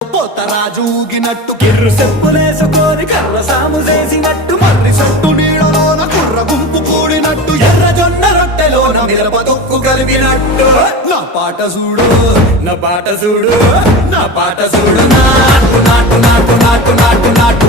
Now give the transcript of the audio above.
పోతరాజు ఊగినట్టు కిర్రు చెప్పులేసుకొని కర్ర సాము చేసినట్టు మర్రి సొట్టు నీడలోన కుర్ర గుంపు కూడినట్టు ఎర్ర జొన్న రొట్టెలోన మిరప తొక్కు కలిపినట్టు నా పాట చూడు నా పాట చూడు నా పాట చూడు నాటు నాటు నాటు నాటు నాటు నాటు